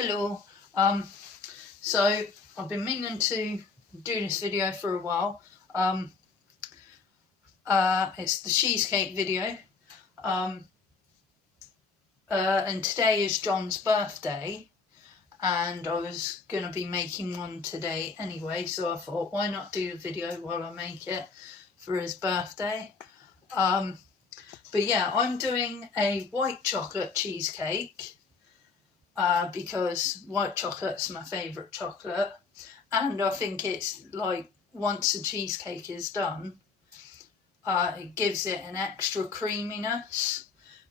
Hello. So I've been meaning to do this video for a while. It's the cheesecake video. And today is John's birthday, and I was going to be making one today anyway, so I thought, why not do the video while I make it for his birthday? But yeah, I'm doing a white chocolate cheesecake. Because white chocolate's my favourite chocolate, and I think it's like once the cheesecake is done, it gives it an extra creaminess,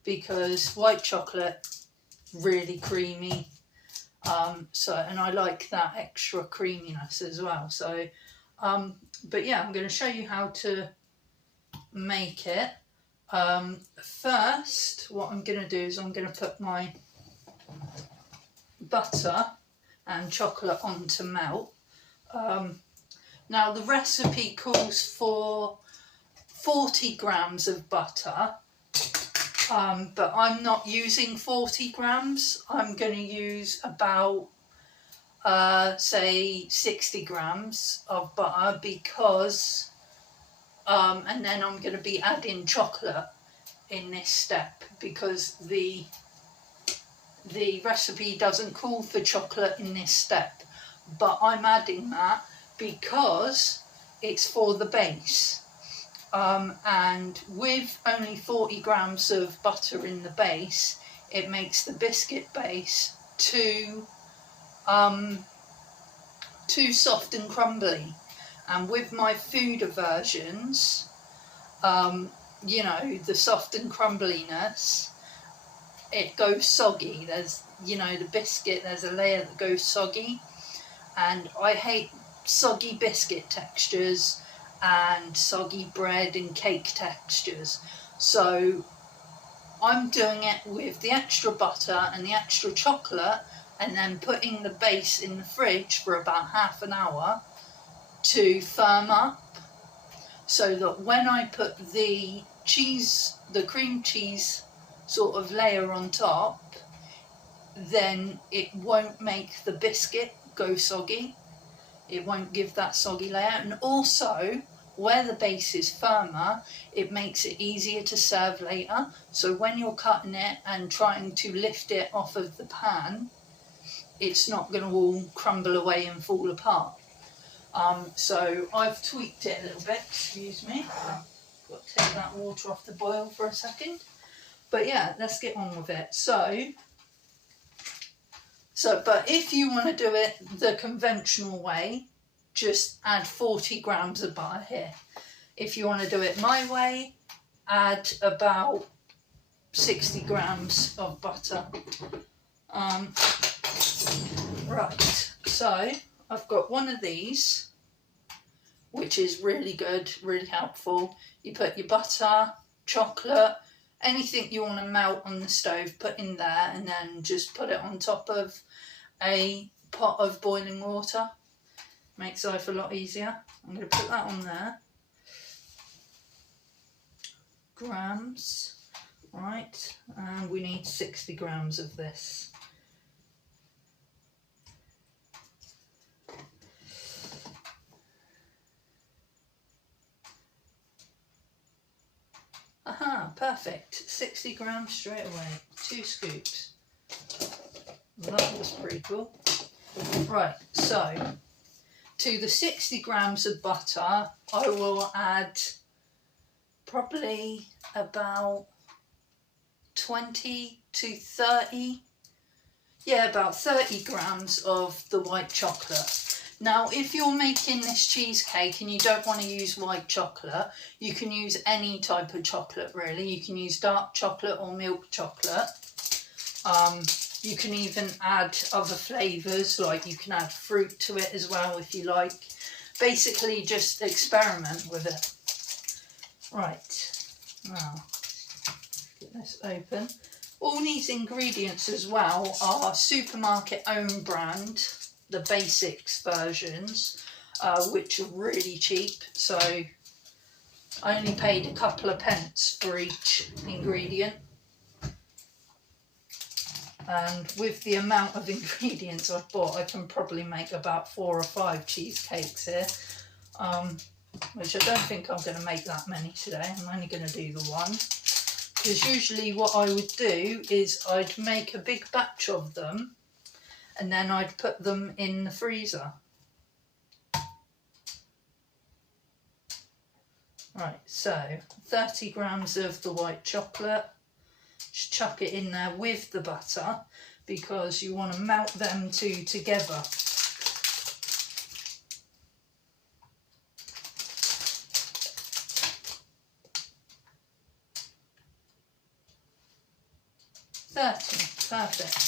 because white chocolate really creamy, and I like that extra creaminess as well. So but yeah, I'm going to show you how to make it. First, what I'm going to do is I'm going to put my butter and chocolate on to melt. Now the recipe calls for 40 grams of butter, but I'm not using 40 grams. I'm going to use about say 60 grams of butter, because and then I'm going to be adding chocolate in this step, because the recipe doesn't call for chocolate in this step, but I'm adding that because it's for the base. And with only 40 grams of butter in the base, it makes the biscuit base too soft and crumbly. And with my food aversions, you know, the soft and crumbliness, it goes soggy. There's, you know, the biscuit, there's a layer that goes soggy, and I hate soggy biscuit textures and soggy bread and cake textures. So I'm doing it with the extra butter and the extra chocolate, and then putting the base in the fridge for about half an hour to firm up, so that when I put the cheese, the cream cheese sort of layer on top, then it won't make the biscuit go soggy. It won't give that soggy layer. And also, where the base is firmer, it makes it easier to serve later. So when you're cutting it and trying to lift it off of the pan, it's not going to all crumble away and fall apart. So I've tweaked it a little bit. Excuse me. Got to take that water off the boil for a second. But yeah, let's get on with it. But if you want to do it the conventional way, just add 40 grams of butter here. If you want to do it my way, add about 60 grams of butter. Right, so I've got one of these, which is really good, really helpful. You put your butter, chocolate, anything you want to melt on the stove, put in there, and then just put it on top of a pot of boiling water. Makes life a lot easier. I'm going to put that on there. Grams. Right, and we need 60 grams of this. Aha, perfect. 60 grams straight away. 2 scoops. That was pretty cool. Right, so to the 60 grams of butter, I will add probably about 20 to 30, about 30 grams of the white chocolate. Now, if you're making this cheesecake and you don't want to use white chocolate, you can use any type of chocolate, really. You can use dark chocolate or milk chocolate. You can even add other flavours, like you can add fruit to it as well if you like. Basically, just experiment with it. Right, now, get this open. All these ingredients as well are supermarket own brand, the basics versions, which are really cheap. So I only paid a couple of pence for each ingredient. And with the amount of ingredients I've bought, I can probably make about 4 or 5 cheesecakes here. Which I don't think I'm going to make that many today. I'm only going to do the one. Because usually what I would do is I'd make a big batch of them and then I'd put them in the freezer. Right, so 30 grams of the white chocolate. Just chuck it in there with the butter because you want to melt them two together. Perfect.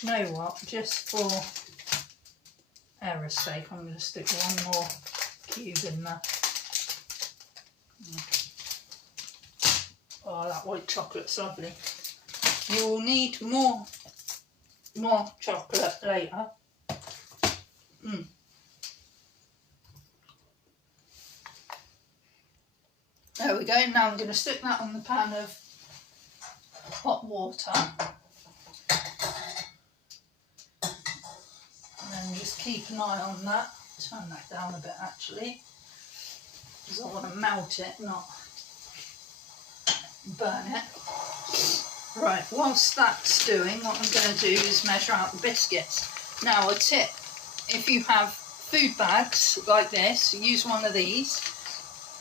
You know what? Just for error's sake, I'm going to stick one more cube in there. Oh, that white chocolate's lovely. You will need more chocolate later. There we go. Now I'm going to stick that on the pan of hot water. And then just keep an eye on that. Turn that down a bit actually. Because I want to melt it, not burn it. Right, whilst that's doing, what I'm going to do is measure out the biscuits. Now a tip, if you have food bags like this, use one of these,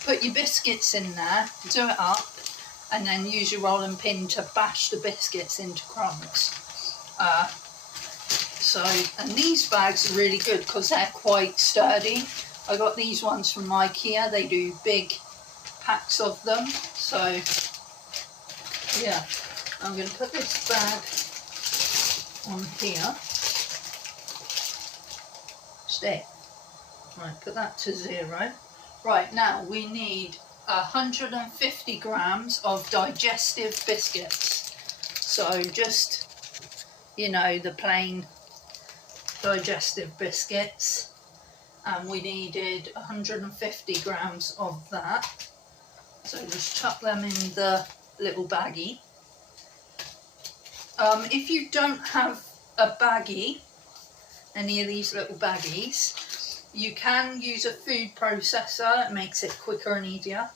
put your biscuits in there, do it up, and then use your rolling pin to bash the biscuits into crumbs. And these bags are really good because they're quite sturdy. I got these ones from IKEA, they do big packs of them. So yeah, I'm going to put this bag on here. Stay. Right, put that to 0. Right, now we need 150 grams of digestive biscuits. So just, you know, the plain digestive biscuits. And we needed 150 grams of that. So just chuck them in the little baggie. If you don't have a baggie, any of these little baggies, you can use a food processor. It makes it quicker and easier.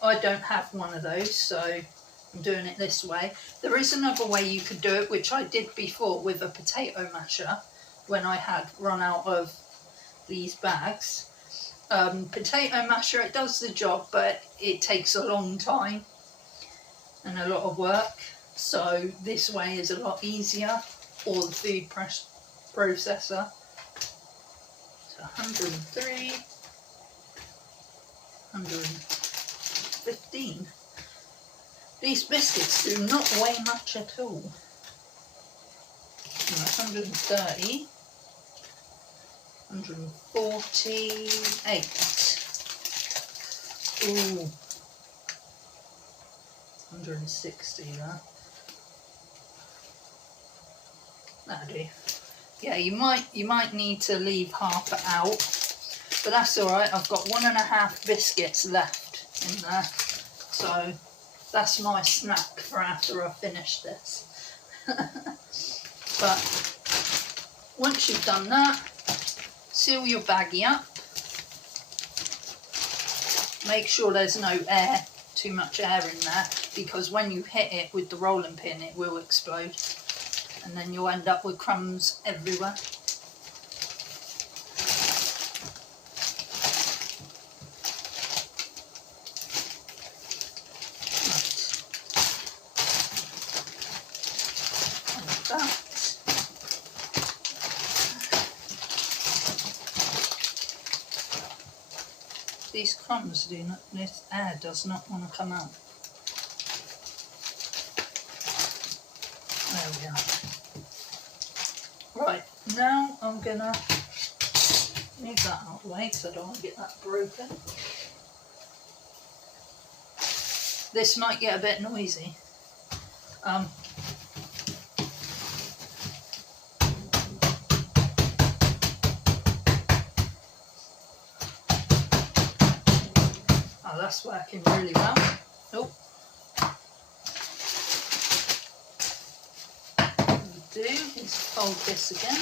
I don't have one of those, so I'm doing it this way. There is another way you could do it, which I did before with a potato masher when I had run out of these bags. Potato masher, it does the job, but it takes a long time and a lot of work. So this way is a lot easier, or the food processor. So 103, 115. These biscuits do not weigh much at all. 130, 148. Ooh, 160 there. That'll do. Yeah, you might need to leave half it out, but that's all right. I've got 1.5 biscuits left in there, so that's my snack for after I finish this. But once you've done that, seal your baggie up. Make sure there's no air, too much air in there, because when you hit it with the rolling pin, it will explode. And then you'll end up with crumbs everywhere. Right. Like that. These crumbs do not, this air does not want to come out. There we are. Right, now I'm gonna move that out of the way because I don't want to get that broken. This might get a bit noisy. Oh, that's working really well. Oh. do is fold this again.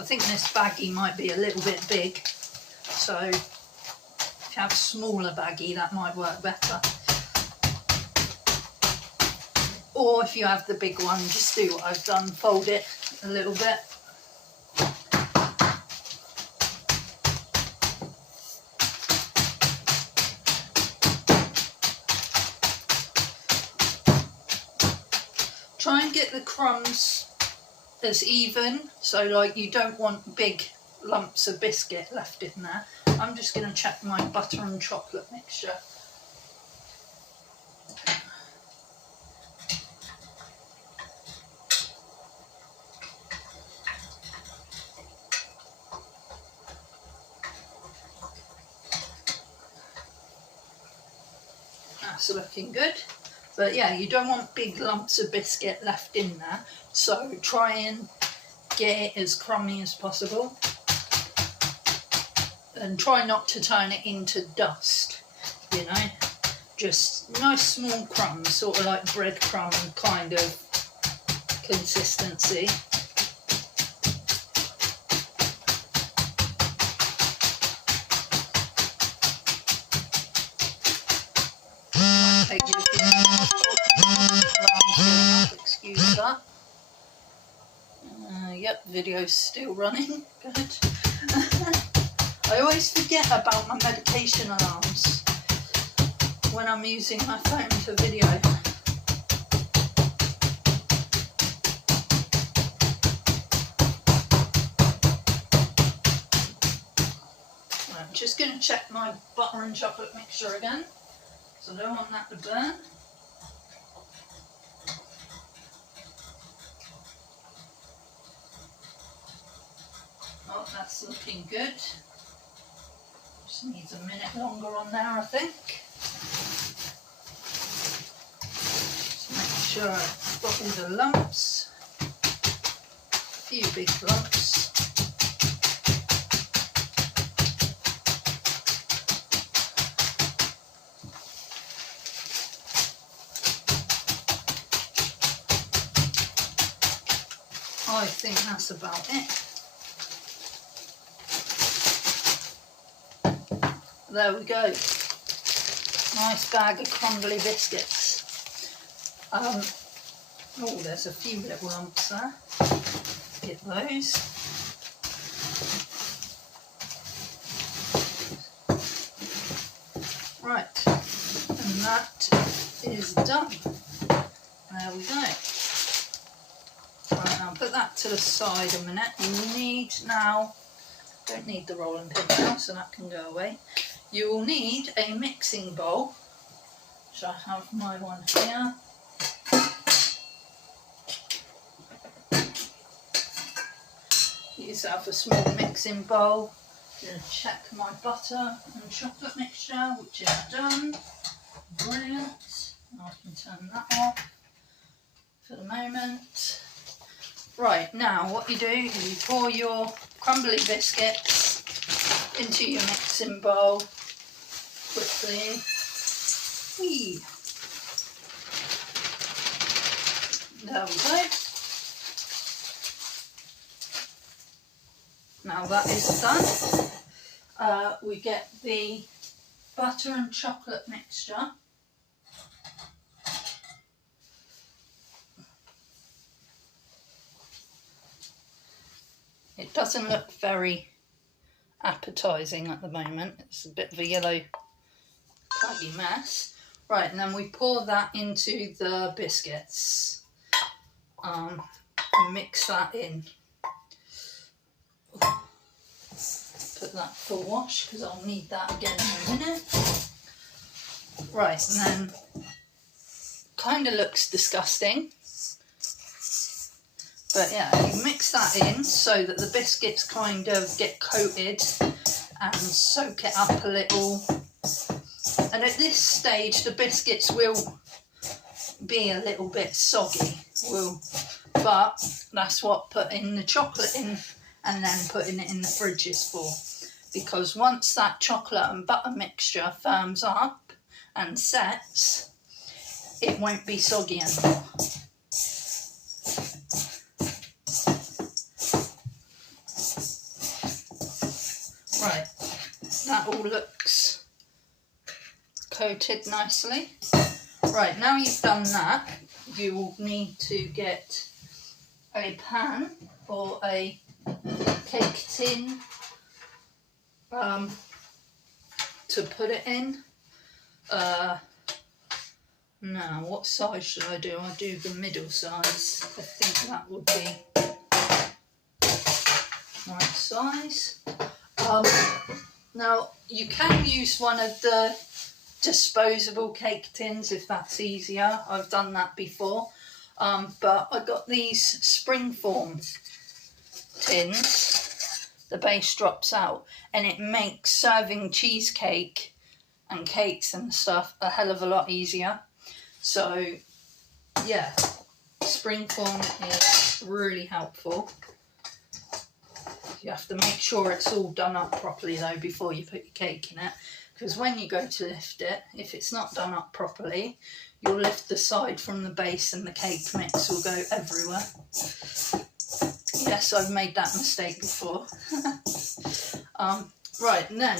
I think this baggie might be a little bit big, so if you have a smaller baggie that might work better. Or if you have the big one, just do what I've done, fold it a little bit. Try and get the crumbs as even, so like you don't want big lumps of biscuit left in there. I'm just going to check my butter and chocolate mixture. That's looking good. But yeah, you don't want big lumps of biscuit left in there, so try and get it as crummy as possible. And try not to turn it into dust, you know. Just nice small crumbs, sort of like breadcrumb kind of consistency. Excuse that. Yep, video's still running. Good. I always forget about my medication alarms when I'm using my phone for video. I'm just going to check my butter and chocolate mixture again, so I don't want that to burn. Oh, that's looking good. Just needs a minute longer on there, I think. Just make sure I've got all the lumps. A few big lumps. I think that's about it. There we go. Nice bag of crumbly biscuits. Oh, there's a few little lumps there. Get those. Right, and that is done. There we go. Right, I'll put that to the side a minute. You need now, don't need the rolling pin now, so that can go away. You will need a mixing bowl, which I have my one here. Get yourself a small mixing bowl. I'm going to check my butter and chocolate mixture, which is done. Brilliant. I can turn that off for the moment. Right, now what you do is you pour your crumbly biscuits into your mixing bowl quickly. Whee. There we go. Now that is done. We get the butter and chocolate mixture. It doesn't look very appetising at the moment. It's a bit of a yellow cloudy mess. Right, and then we pour that into the biscuits and mix that in. Put that for wash because I'll need that again in a minute. Right, and then kind of looks disgusting. But yeah, you mix that in so that the biscuits kind of get coated and soak it up a little. And at this stage, the biscuits will be a little bit soggy. But that's what putting the chocolate in and then putting it in the fridge is for. Because once that chocolate and butter mixture firms up and sets, it won't be soggy anymore. Right, that all looks coated nicely. Right, now you've done that, you will need to get a pan or a cake tin to put it in. Now, what size should I do? I'll do the middle size. I think that would be right size. Now, you can use one of the disposable cake tins if that's easier. I've done that before. But I got these springform tins. The base drops out and it makes serving cheesecake and cakes and stuff a hell of a lot easier. So yeah, springform is really helpful. You have to make sure it's all done up properly though before you put your cake in it, because when you go to lift it, if it's not done up properly, you'll lift the side from the base and the cake mix will go everywhere. Yes, I've made that mistake before. Right, and then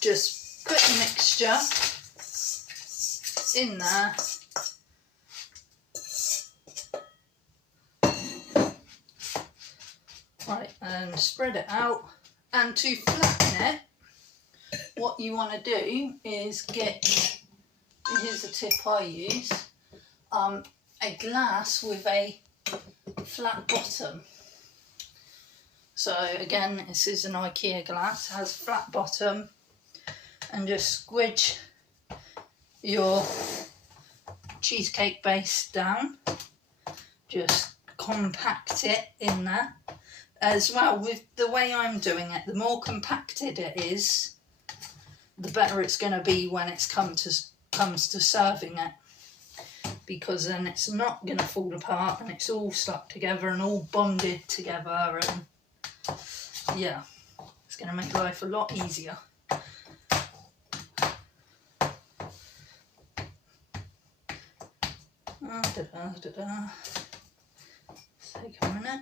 just put the mixture in there. Right, and spread it out. And to flatten it, what you want to do is get, here's a tip I use, a glass with a flat bottom. So again, this is an IKEA glass, it has a flat bottom, and just squidge your cheesecake base down, just compact it in there. As well, with the way I'm doing it, the more compacted it is, the better it's going to be when it comes to serving it, because then it's not going to fall apart and it's all stuck together and all bonded together, and yeah, it's going to make life a lot easier. Take a minute.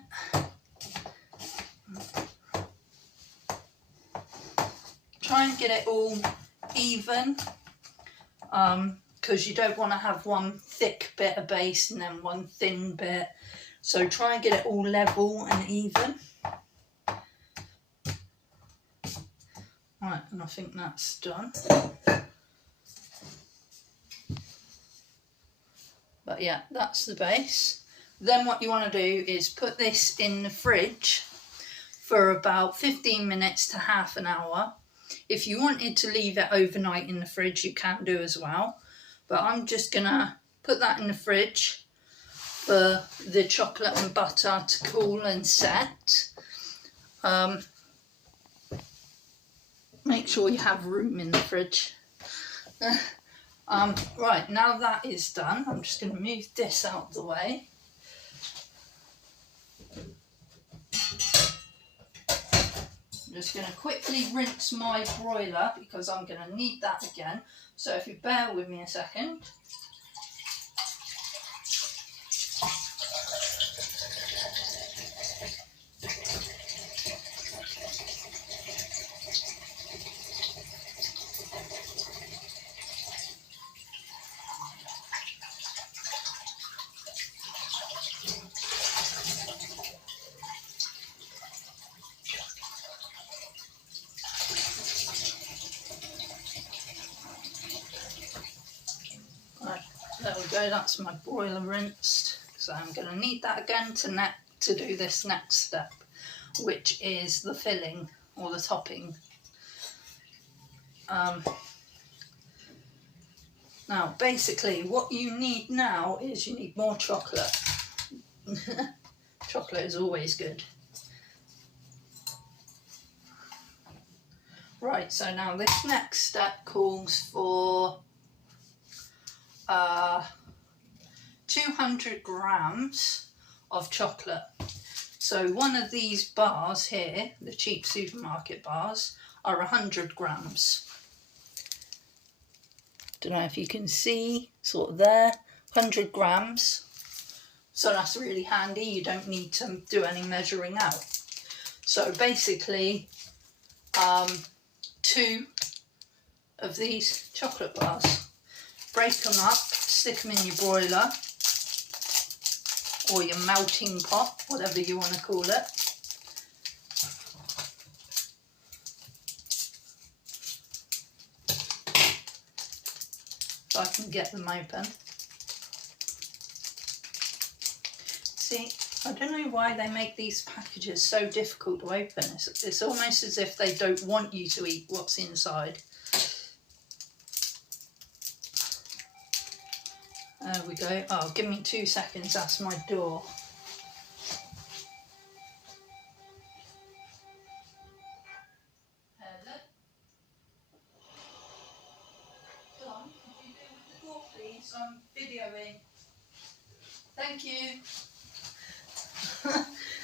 Try and get it all even, because you don't want to have one thick bit of base and then one thin bit. So try and get it all level and even. Right, and I think that's done. But yeah, that's the base. Then what you want to do is put this in the fridge for about 15 minutes to half an hour. If you wanted to leave it overnight in the fridge, you can do as well. But I'm just going to put that in the fridge for the chocolate and butter to cool and set. Make sure you have room in the fridge. Right, now that is done, I'm just going to move this out of the way. I'm just going to quickly rinse my broiler because I'm going to need that again. So if you bear with me a second. There we go, that's my broiler rinsed. So I'm going to need that again to do this next step, which is the filling or the topping. Now basically what you need now is you need more chocolate. Chocolate is always good. Right, so now this next step calls for 200 grams of chocolate. So one of these bars here, the cheap supermarket bars, are 100 grams. Don't know if you can see, sort of there, 100 grams. So that's really handy, you don't need to do any measuring out. So basically, 2 of these chocolate bars. Break them up, stick them in your broiler or your melting pot, whatever you want to call it. If I can get them open. See, I don't know why they make these packages so difficult to open. It's almost as if they don't want you to eat what's inside. There we go. Oh, give me 2 seconds, that's my door. Hello? John, could you do with the door, please? I'm videoing. Thank you.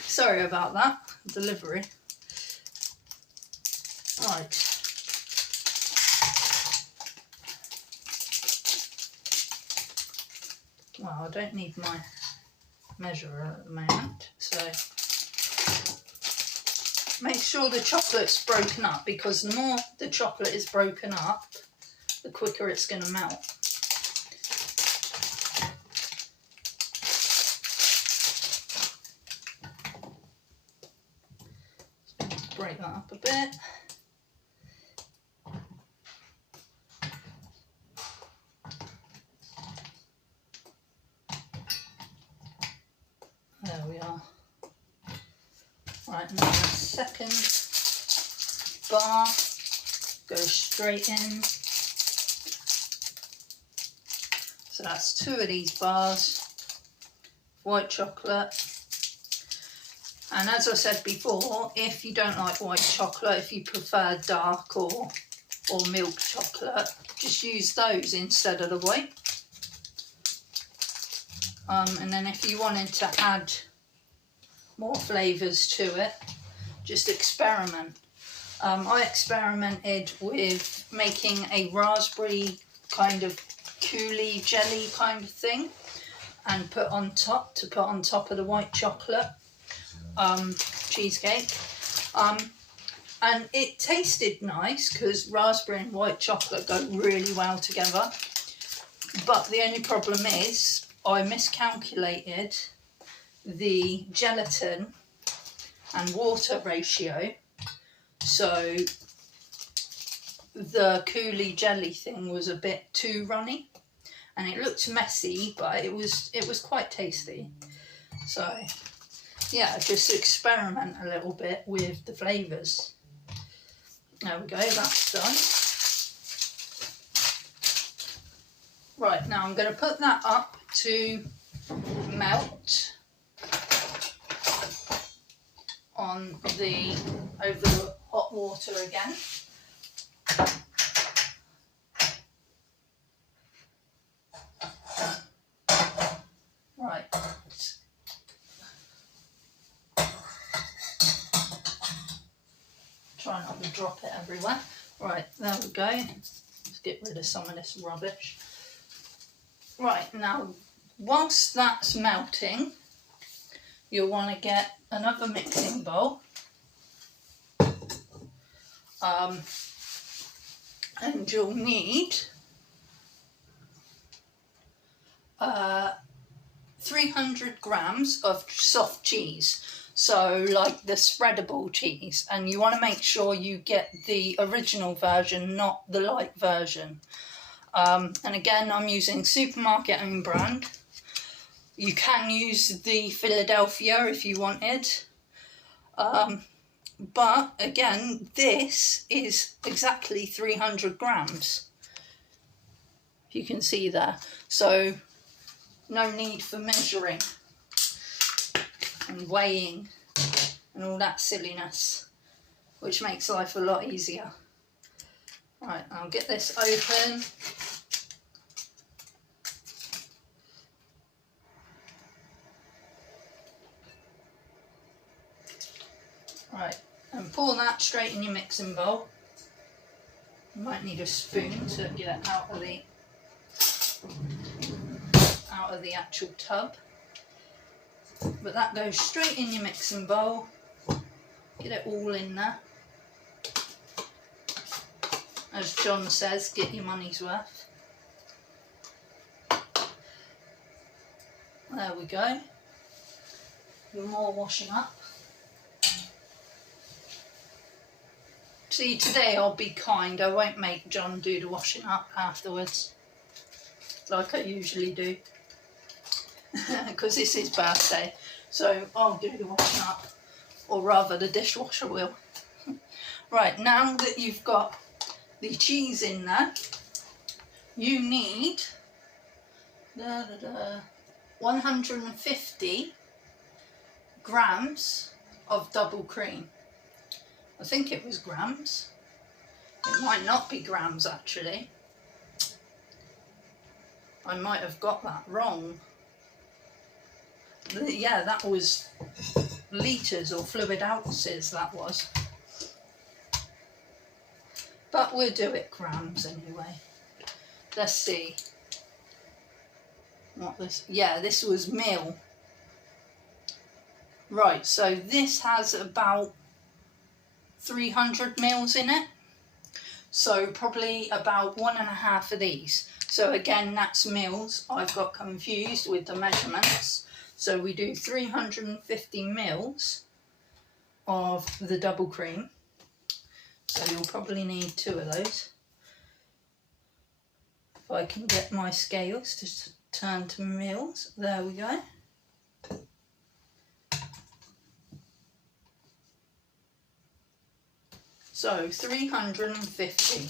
Sorry about that. Delivery. Right. Well, I don't need my measurer at the moment, so make sure the chocolate's broken up, because the more the chocolate is broken up, the quicker it's going to melt. Break that up a bit. There we are. Right, now the second bar goes straight in. So that's 2 of these bars, white chocolate. And as I said before, if you don't like white chocolate, if you prefer dark or milk chocolate, just use those instead of the white. And then if you wanted to add more flavours to it, just experiment. I experimented with making a raspberry kind of coulis jelly kind of thing and put on top of the white chocolate cheesecake. And it tasted nice because raspberry and white chocolate go really well together. But the only problem is I miscalculated the gelatin and water ratio, so the coulis jelly thing was a bit too runny and it looked messy, but it was quite tasty. So yeah, just experiment a little bit with the flavours. There we go, that's done. Right, now I'm going to put that up to melt over the hot water again. Right. Try not to drop it everywhere. Right, there we go. Let's get rid of some of this rubbish. Right, now whilst that's melting, you'll want to get another mixing bowl. And you'll need 300 grams of soft cheese, so like the spreadable cheese, and you want to make sure you get the original version, not the light version. And again, I'm using supermarket own brand. You can use the Philadelphia if you wanted. But again, this is exactly 300 grams. You can see there. So no need for measuring and weighing and all that silliness, which makes life a lot easier. Right, I'll get this open. Right, and pour that straight in your mixing bowl. You might need a spoon to get it out of the actual tub. But that goes straight in your mixing bowl. Get it all in there. As John says, get your money's worth. There we go. More washing up. See, today I'll be kind. I won't make John do the washing up afterwards, like I usually do, because it's his birthday. So I'll do the washing up, or rather the dishwasher will. Right, now that you've got the cheese in there, you need 150 grams of double cream. I think it was grams. It might not be grams actually. I might have got that wrong. Yeah, that was litres or fluid ounces, that was. But we'll do it grams anyway. Let's see. What this? Yeah, this was mil. Right, so this has about 300 mils in it. So probably about 1.5 of these. So again, that's mils. I've got confused with the measurements. So we do 350 mils of the double cream. So you'll probably need 2 of those. If I can get my scales to turn to mils. There we go. So 350.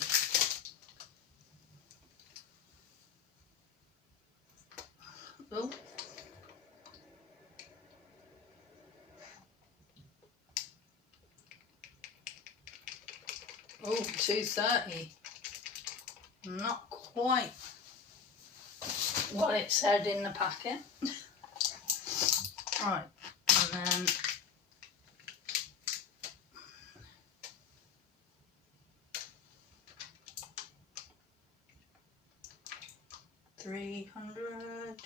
Oh. Oh, 230. Not quite what it said in the packet. Right, and then $300,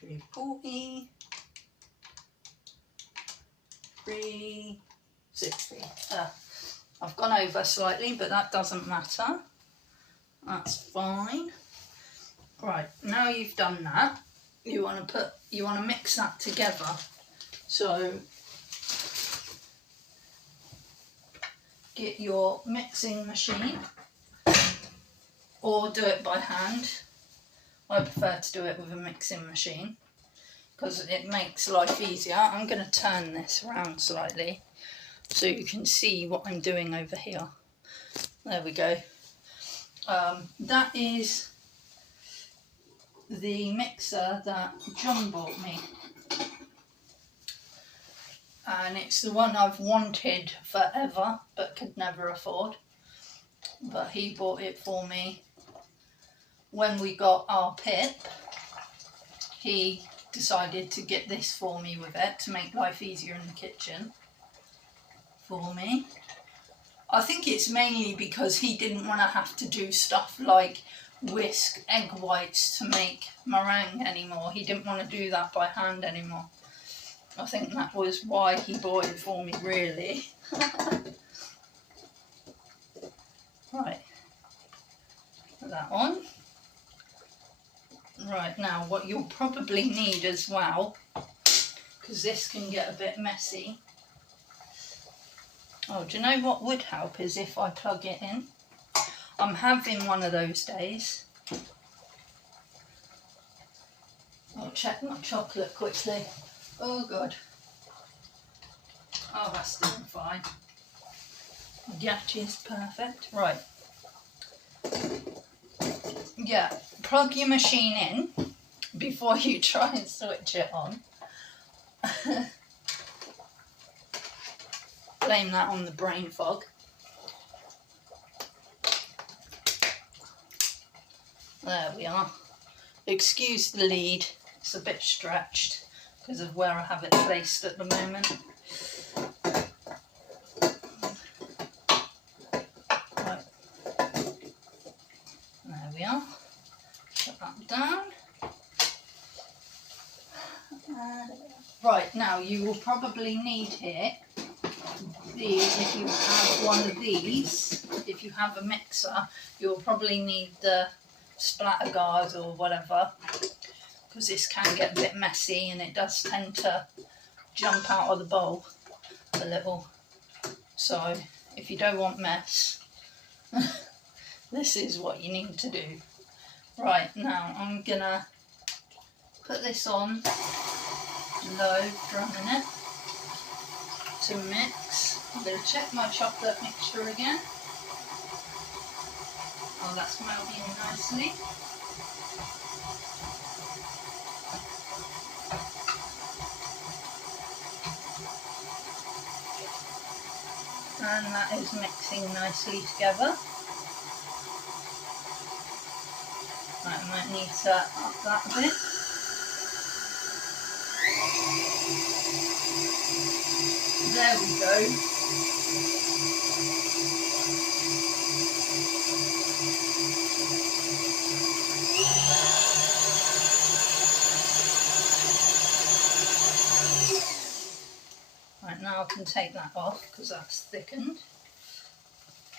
$340, $360. I've gone over slightly, but that doesn't matter. That's fine. Right, now you've done that, you want to mix that together. So get your mixing machine, or do it by hand. I prefer to do it with a mixing machine because it makes life easier. I'm going to turn this around slightly so you can see what I'm doing over here. There we go. That is the mixer that John bought me, and it's the one I've wanted forever but could never afford, but he bought it for me when we got our PIP. He decided to get this for me with it to make life easier in the kitchen for me. I think it's mainly because he didn't want to have to do stuff like whisk egg whites to make meringue anymore. He didn't want to do that by hand anymore. I think that was why he bought it for me, really. Right, put that on. Right, now what you'll probably need as well, because this can get a bit messy. Oh, do you know what would help is if I plug it in. I'm having one of those days. I'll check my chocolate quickly. Oh God. Oh, that's doing fine. Yatch is perfect. Right. Yeah, plug your machine in before you try and switch it on. Blame that on the brain fog. There we are. Excuse the lead, it's a bit stretched because of where I have it placed at the moment. Right. There we are. Put that down. Right, now you will probably need here if you have one of these, if you have a mixer, you'll probably need the splatter guard or whatever, because this can get a bit messy and it does tend to jump out of the bowl a little. So if you don't want mess, this is what you need to do. Right, now I'm gonna put this on low for a minute to mix. I'm going to check my chocolate mixture again. Oh, that's melting nicely. And that is mixing nicely together. Right, I might need to up that a bit. There we go. Right, now I can take that off because that's thickened.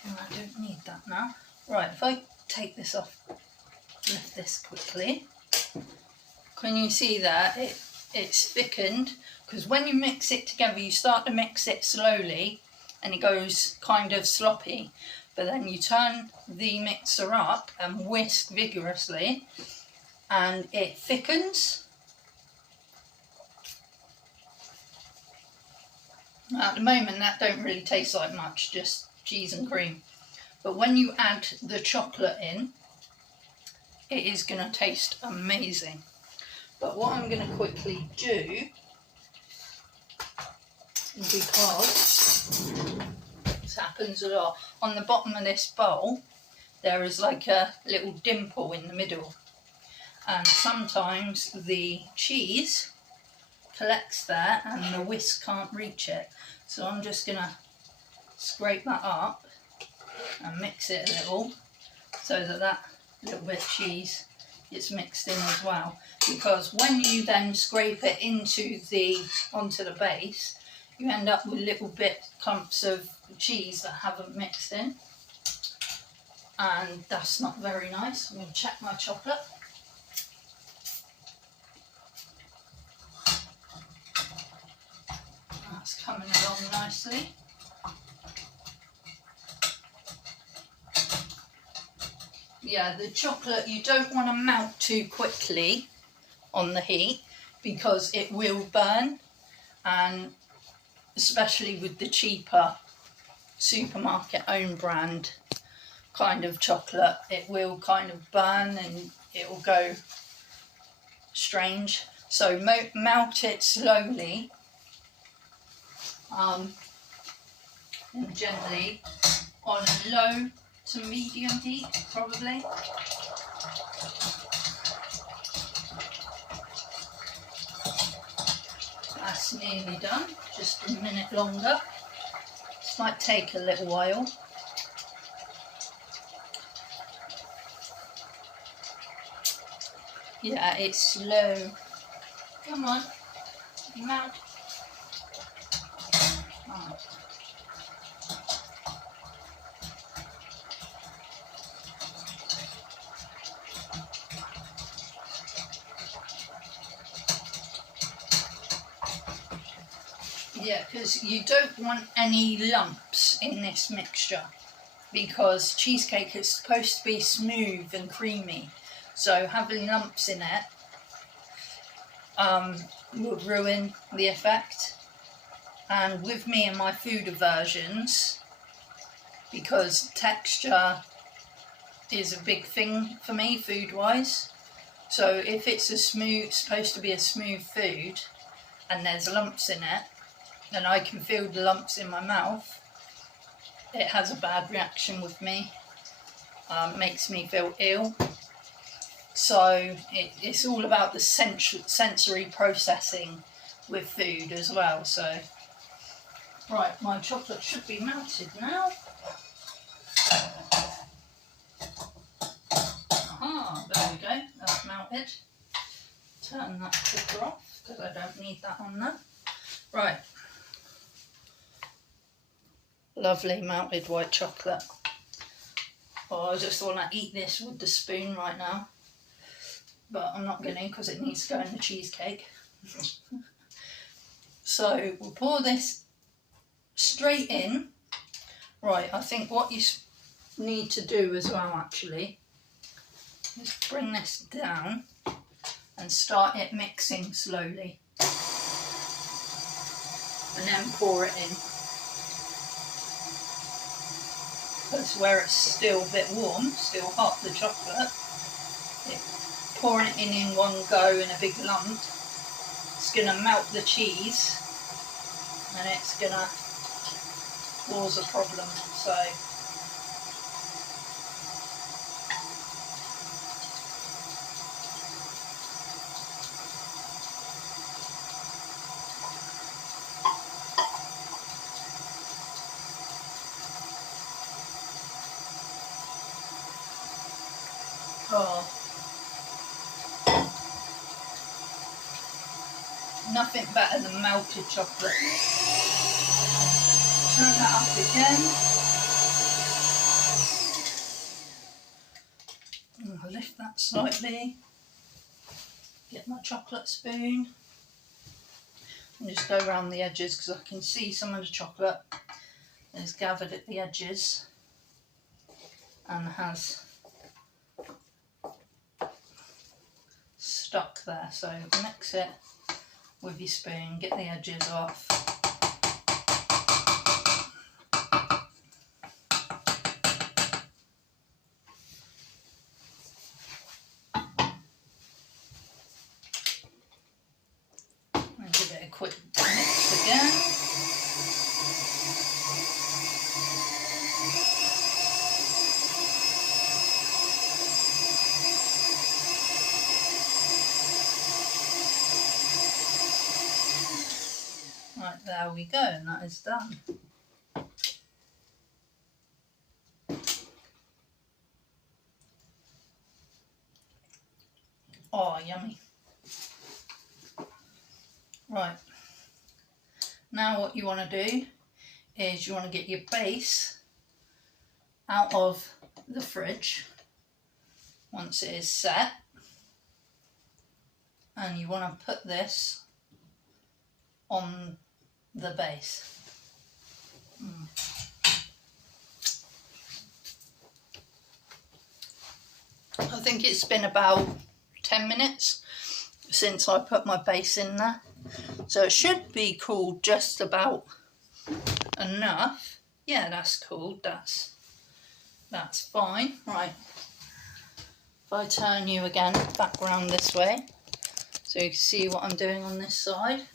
And I don't need that now. Right, if I take this off, lift this quickly. Can you see that? It's thickened, because when you mix it together, you start to mix it slowly and it goes kind of sloppy. But then you turn the mixer up and whisk vigorously and it thickens. At the moment that don't really taste like much, just cheese and cream. But when you add the chocolate in, it is going to taste amazing. But what I'm going to quickly do, because this happens a lot, on the bottom of this bowl there is like a little dimple in the middle, and sometimes the cheese collects there and the whisk can't reach it. So I'm just going to scrape that up and mix it a little so that that little bit of cheese gets mixed in as well. Because when you then scrape it onto the base, you end up with little clumps of cheese that haven't mixed in, and that's not very nice. I'm going to check my chocolate. That's coming along nicely. Yeah, the chocolate, you don't want to melt too quickly on the heat because it will burn, and especially with the cheaper supermarket own brand kind of chocolate, it will kind of burn and it will go strange. So melt it slowly and gently on a low to medium heat, probably. That's nearly done, just a minute longer. This might take a little while. Yeah, it's slow. Come on, melt. Oh. Yeah, because you don't want any lumps in this mixture, because cheesecake is supposed to be smooth and creamy, so having lumps in it will ruin the effect. And with me and my food aversions, because texture is a big thing for me food wise, so if it's supposed to be a smooth food and there's lumps in it, and I can feel the lumps in my mouth, it has a bad reaction with me. Makes me feel ill. So it's all about the sensory processing with food as well. So, right, my chocolate should be melted now. Aha, there we go, that's melted. Turn that cooker off because I don't need that on there. Right. Lovely melted white chocolate. Oh, I just want to eat this with the spoon right now, but I'm not going to because it needs to go in the cheesecake. So we'll pour this straight in. Right, I think what you need to do as well actually is bring this down and start it mixing slowly, and then pour it in. Because where it's still a bit warm, still hot, the chocolate, pouring it in one go in a big lump, it's going to melt the cheese and it's going to cause a problem. So nothing better than melted chocolate. Turn that up again. I'll lift that slightly. Get my chocolate spoon and just go around the edges because I can see some of the chocolate is gathered at the edges and has stuck there. So mix it with your spoon, get the edges off. And give it a quick mix again. Right, there we go, and that is done. Oh, yummy. Right, now what you want to do is you want to get your base out of the fridge once it is set, and you want to put this on the base. I think it's been about 10 minutes since I put my base in there, so it should be cooled just about enough. Yeah, that's cooled, that's fine. Right, if I turn you again back round this way so you can see what I'm doing on this side.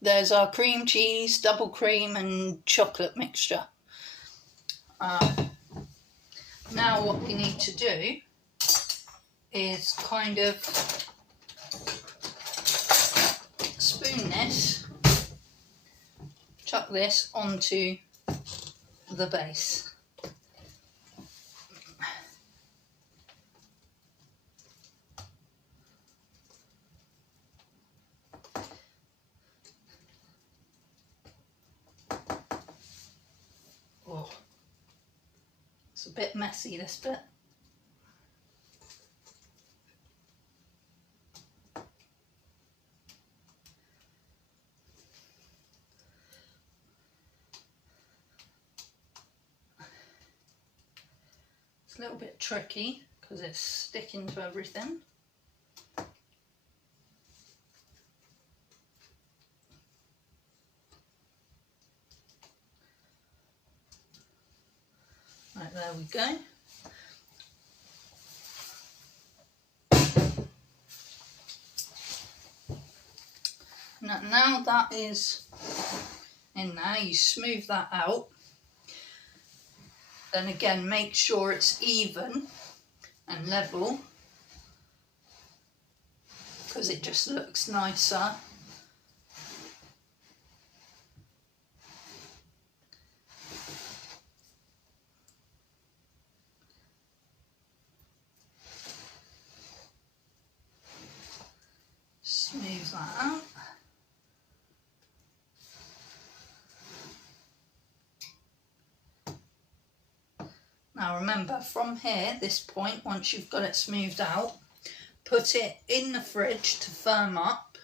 There's our cream cheese, double cream and chocolate mixture. Now what we need to do is kind of spoon this, chuck this onto the base. Oh, it's a bit messy, this bit. It's a little bit tricky because it's sticking to everything. Right, there we go. Now that is in there, you smooth that out. Then again, make sure it's even and level because it just looks nicer. Smooth that out. Now remember, from here, this point, once you've got it smoothed out, put it in the fridge to firm up.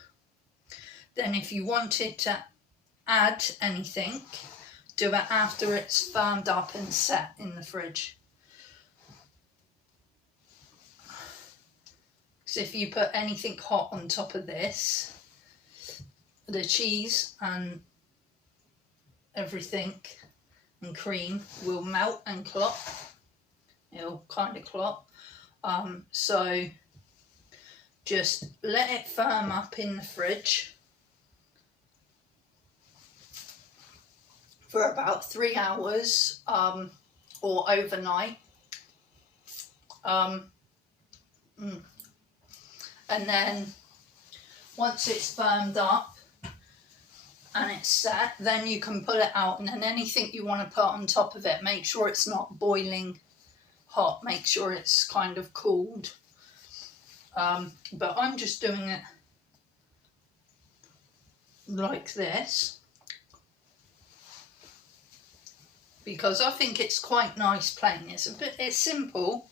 Then if you wanted to add anything, do it after it's firmed up and set in the fridge. Because if you put anything hot on top of this, the cheese and everything and cream will melt and clot. It'll kind of clot. So just let it firm up in the fridge for about 3 hours or overnight. And then once it's firmed up and it's set, then you can pull it out, and then anything you want to put on top of it, make sure it's not boiling hot, make sure it's kind of cooled. But I'm just doing it like this because I think it's quite nice plain. It's simple,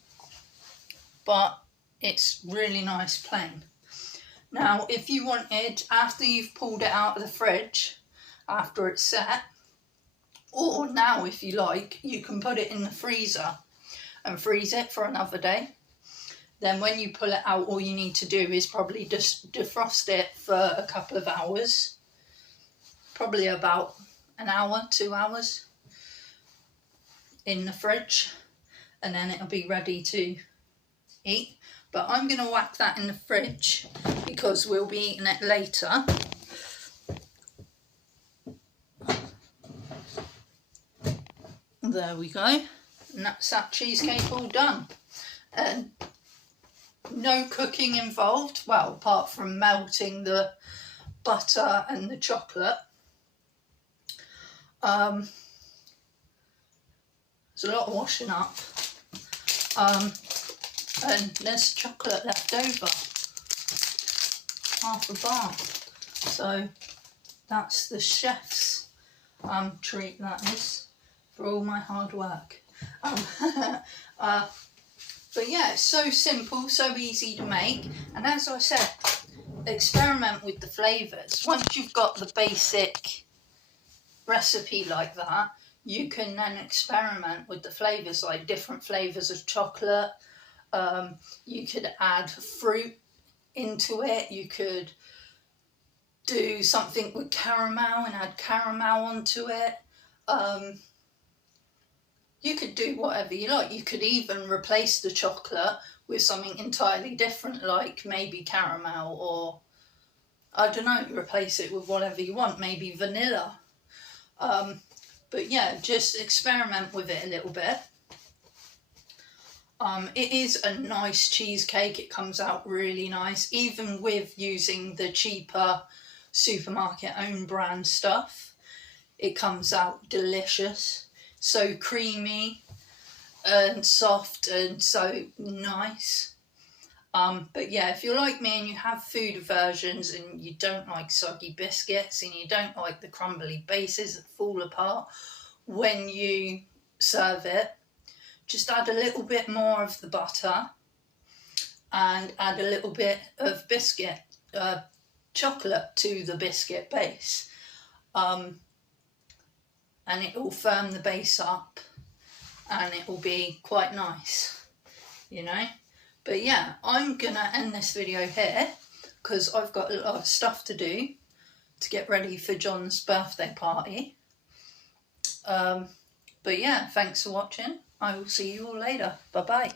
but it's really nice plain. Now, if you wanted, after you've pulled it out of the fridge, after it's set, or now if you like, you can put it in the freezer and freeze it for another day. Then when you pull it out, all you need to do is probably just defrost it for a couple of hours, probably about an hour, 2 hours in the fridge, and then it'll be ready to eat. But I'm going to whack that in the fridge because we'll be eating it later. There we go. And that's that cheesecake all done. And no cooking involved. Well, apart from melting the butter and the chocolate. There's a lot of washing up. And there's chocolate left over, half a bar. So that's the chef's treat, that is, for all my hard work. But yeah, it's so simple, so easy to make. And as I said, experiment with the flavours. Once you've got the basic recipe like that, you can then experiment with the flavours, like different flavours of chocolate. You could add fruit into it. You could do something with caramel and add caramel onto it. You could do whatever you like. You could even replace the chocolate with something entirely different, like maybe caramel, or I don't know, replace it with whatever you want, maybe vanilla. But yeah, just experiment with it a little bit. It is a nice cheesecake. It comes out really nice, even with using the cheaper supermarket own brand stuff. It comes out delicious, so creamy and soft and so nice. But yeah, if you're like me and you have food aversions and you don't like soggy biscuits and you don't like the crumbly bases that fall apart when you serve it, just add a little bit more of the butter and add a little bit of biscuit, chocolate to the biscuit base. And it will firm the base up and it will be quite nice, you know. But yeah, I'm going to end this video here because I've got a lot of stuff to do to get ready for John's birthday party. But yeah, thanks for watching. I will see you all later. Bye-bye.